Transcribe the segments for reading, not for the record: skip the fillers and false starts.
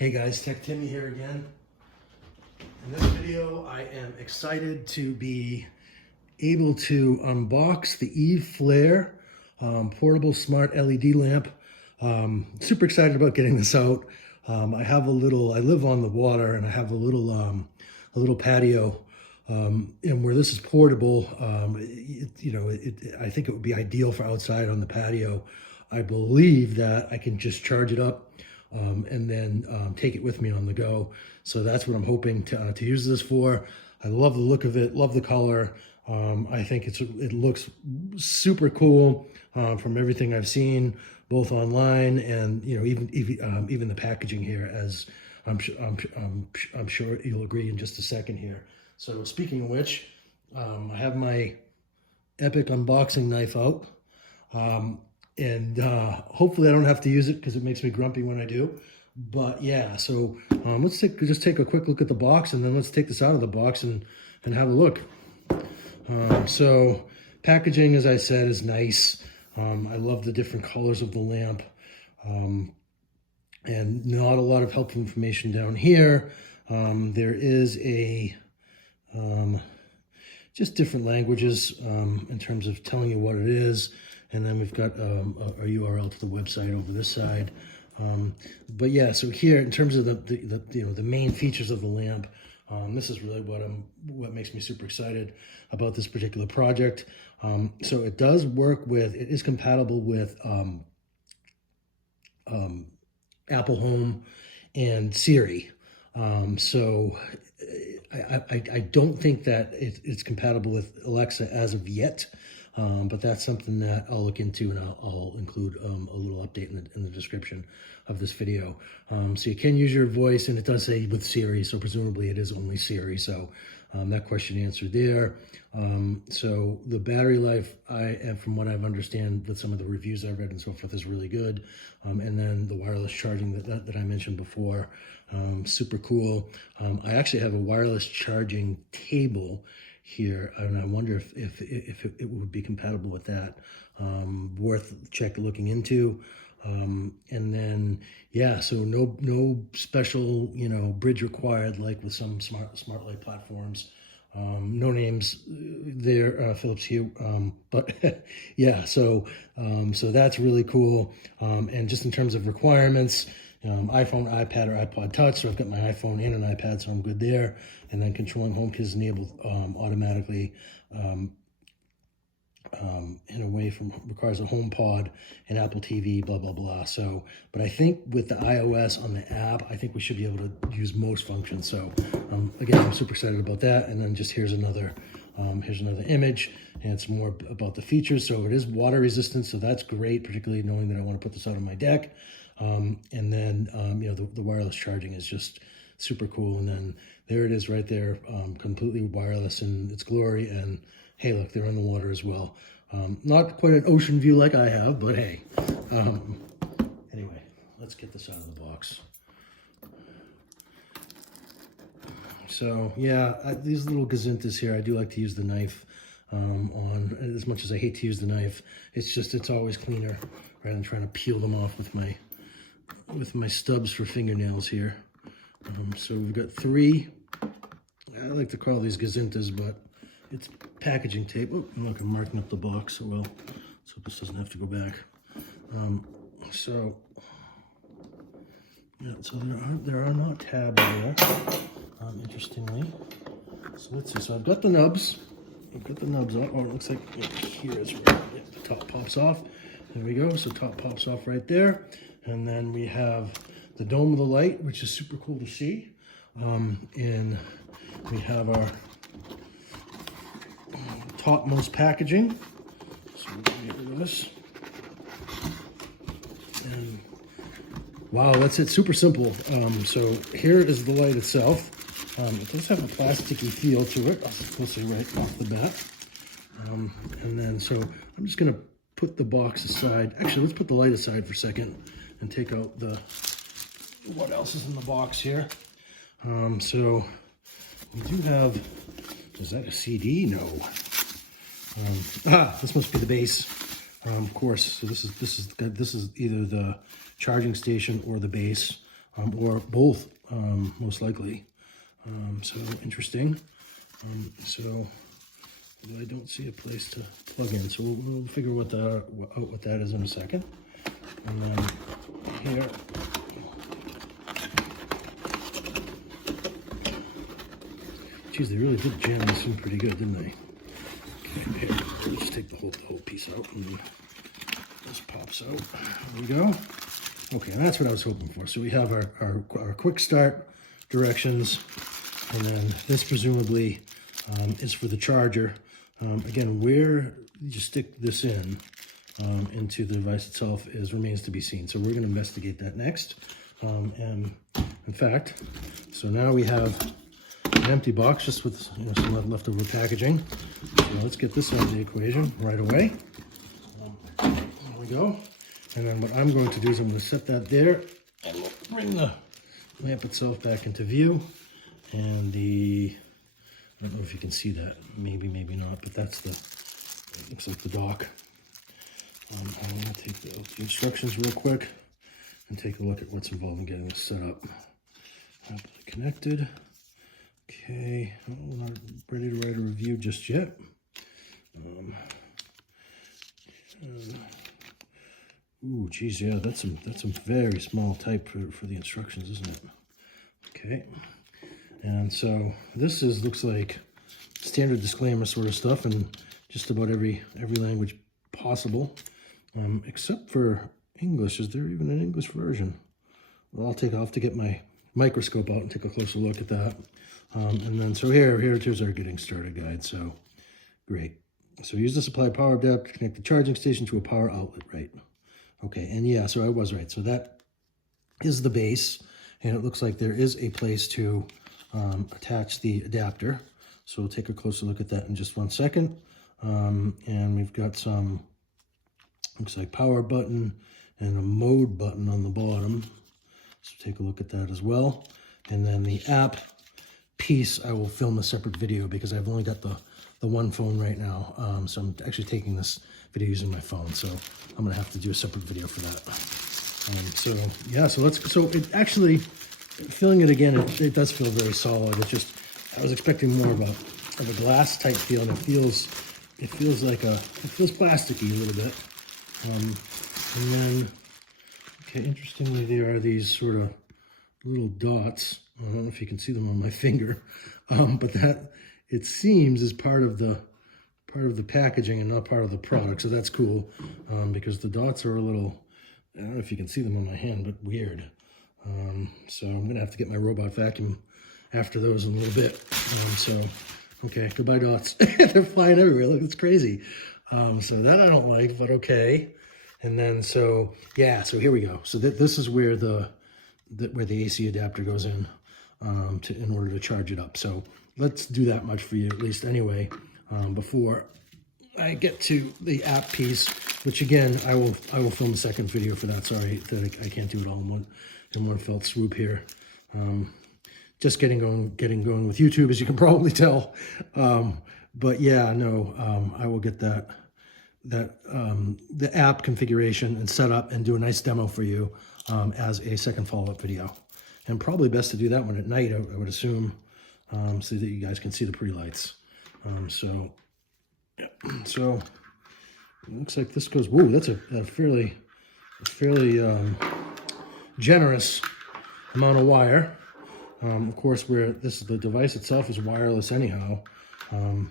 Hey guys, Tech Timmy here again. In this video, I am excited to be able to unbox the Eve Flare portable smart LED lamp. Super excited about getting this out. I live on the water and I have a little patio. And where this is portable, I think it would be ideal for outside on the patio. I believe that I can just charge it up and then take it with me on the go. So that's what I'm hoping to use this for. I love the look of it, love the color. I think it looks super cool from everything I've seen, both online and even the packaging here. As I'm sure you'll agree in just a second here. So speaking of which, I have my epic unboxing knife out. And hopefully I don't have to use it because it makes me grumpy when I do. But yeah, so let's just take a quick look at the box, and then let's take this out of the box and have a look. So packaging, as I said, is nice. I love the different colors of the lamp. And not a lot of helpful information down here. There is just different languages in terms of telling you what it is. And then we've got a URL to the website over this side. But yeah, so here in terms of the main features of the lamp, this is really what makes me super excited about this particular project. So it does work it is compatible with Apple Home and Siri. So I don't think that it's compatible with Alexa as of yet. But that's something that I'll look into, and I'll include a little update in the description of this video. So you can use your voice, and it does say with Siri, so presumably it is only Siri. So that question answered there. So the battery life, from what I've understand with some of the reviews I've read and so forth, is really good. And then the wireless charging that I mentioned before, super cool. I actually have a wireless charging table here, and I wonder if it would be compatible with that. Worth looking into. And then yeah, so no special bridge required like with some smart light platforms. No names there, Philips Hue, but yeah, so that's really cool. And just in terms of requirements, iPhone, iPad, or iPod Touch. So I've got my iPhone and an iPad, so I'm good there. And then controlling HomeKit is enabled automatically in a way requires a HomePod and Apple TV, blah, blah, blah. So, but I think with the iOS on the app, I think we should be able to use most functions. So again, I'm super excited about that. And then just here's another image, and it's more about the features. So it is water resistant, so that's great, particularly knowing that I want to put this out on my deck. And then, the wireless charging is just super cool. And then there it is right there, completely wireless in its glory. And hey, look, they're in the water as well. Not quite an ocean view like I have, but hey. Anyway, let's get this out of the box. So yeah, these little gazintas here, I do like to use the knife on, as much as I hate to use the knife. It's always cleaner rather than trying to peel them off with my stubs for fingernails here. So we've got 3, I like to call these gazintas, but it's packaging tape. Oh, look, I'm marking up the box, so let's hope this doesn't have to go back. So yeah, so there are not tabs there, interestingly. So let's see, so I've got the nubs. On. Oh, it looks like here is where the top pops off. There we go, so top pops off right there. And then we have the dome of the light, which is super cool to see. And we have our topmost packaging. So we're gonna get rid of this. And wow, that's it, super simple. So here is the light itself. It does have a plasticky feel to it, I'll say right off the bat. And then, so I'm just gonna put the box aside. Actually, let's put the light aside for a second and take out what else is in the box here. So we do have, is that a CD? No. This must be the base. Of course, so this is either the charging station or the base. or both, most likely. So interesting. So I don't see a place to plug in. So we'll figure out what that is in a second. And then here, geez, they really did jam this in pretty good, didn't they? Okay, here, let's just take the whole piece out, and this pops out. There we go. Okay, and that's what I was hoping for. So we have our quick start directions, and then this presumably is for the charger. Again, where you stick this in into the device itself remains to be seen. So we're going to investigate that next. And in fact, so now we have an empty box just with some leftover packaging. So let's get this out of the equation right away. There we go. And then what I'm going to do is I'm going to set that there, and we'll bring the lamp itself back into view. And I don't know if you can see that, maybe not, but that's it looks like the dock. I'm going to take the instructions real quick and take a look at what's involved in getting this set up. Apple connected. Okay, we're not ready to write a review just yet. Ooh, geez, yeah, that's some very small type for the instructions, isn't it? Okay, and so this looks like standard disclaimer sort of stuff in just about every language possible, except for English. Is there even an English version? Well, I'll have to get my microscope out and take a closer look at that. And then so here's our getting started guide. So great. So use the supply power adapter to connect the charging station to a power outlet, right? Okay, and yeah, so I was right. So that is the base, and it looks like there is a place to attach the adapter. So we'll take a closer look at that in just 1 second. And we've got some, looks like power button and a mode button on the bottom. So take a look at that as well. And then the app piece, I will film a separate video because I've only got the one phone right now. So I'm actually taking this video using my phone. So I'm gonna have to do a separate video for that. So yeah, so it actually, feeling it again, it does feel very solid. It's just, I was expecting more of a glass type feel, and it feels plasticky a little bit. And then, okay, interestingly, there are these sort of little dots. I don't know if you can see them on my finger, but that, it seems, is part of the packaging and not part of the product. So that's cool, because the dots are a little, I don't know if you can see them on my hand, but weird. So I'm gonna have to get my robot vacuum after those in a little bit. So, okay, goodbye dots. They're flying everywhere. Look, it's crazy. So that I don't like, but okay. And then, so yeah, so here we go. So this is where the AC adapter goes in, in order to charge it up. So let's do that much for you, at least anyway, before I get to the app piece, which again, I will film a second video for that. Sorry that I can't do it all in one fell swoop here. Just getting going with YouTube, as you can probably tell. But yeah, no, I will get the app configuration and set up and do a nice demo for you as a second follow-up video. And probably best to do that one at night, I would assume, so that you guys can see the pre-lights. So, yeah. So it looks like this goes, whoa, that's a fairly generous amount of wire. Of course, the device itself is wireless anyhow. You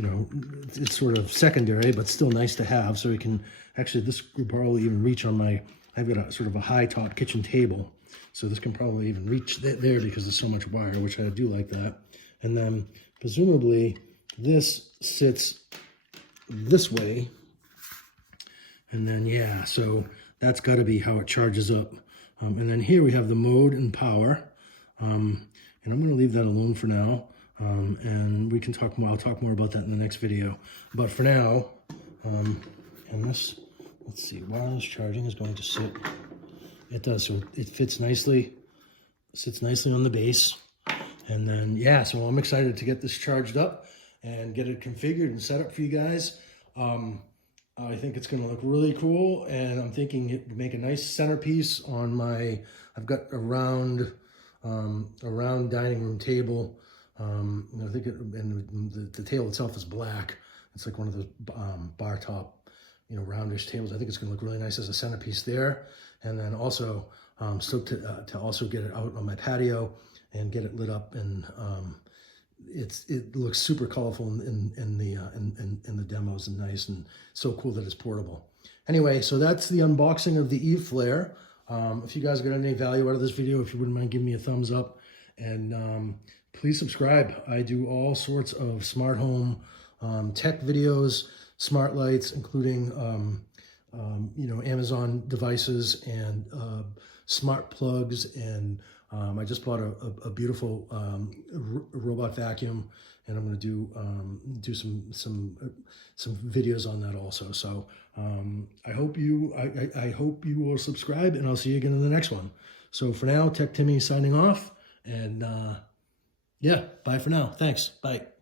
know, it's sort of secondary, but still nice to have. So we can actually, this would probably even reach on I've got a sort of a high top kitchen table. So this can probably even reach there because there's so much wire, which I do like that. And then presumably this sits this way. And then, yeah, so that's got to be how it charges up. And then here we have the mode and power. And I'm going to leave that alone for now. And we can talk more. I'll talk more about that in the next video. But for now, and this, let's see, wireless charging is going to sit. It does, so it fits nicely. Sits nicely on the base. And then, yeah, so I'm excited to get this charged up and get it configured and set up for you guys. I think it's going to look really cool, and I'm thinking it would make a nice centerpiece on my, I've got a round dining room table. I think and the table itself is black. It's like one of those bar top, roundish tables. I think it's going to look really nice as a centerpiece there. And then also, to also get it out on my patio and get it lit up, and it looks super colorful in the demos, and nice, and so cool that it's portable. Anyway, so that's the unboxing of the Eve Flare. If you guys got any value out of this video, if you wouldn't mind giving me a thumbs up, and please subscribe. I do all sorts of smart home tech videos, smart lights, including Amazon devices and smart plugs, and I just bought a beautiful robot vacuum, and I'm going to do some videos on that also. So I hope you will subscribe, and I'll see you again in the next one. So for now, Tech Timmy signing off, and yeah, bye for now. Thanks. Bye.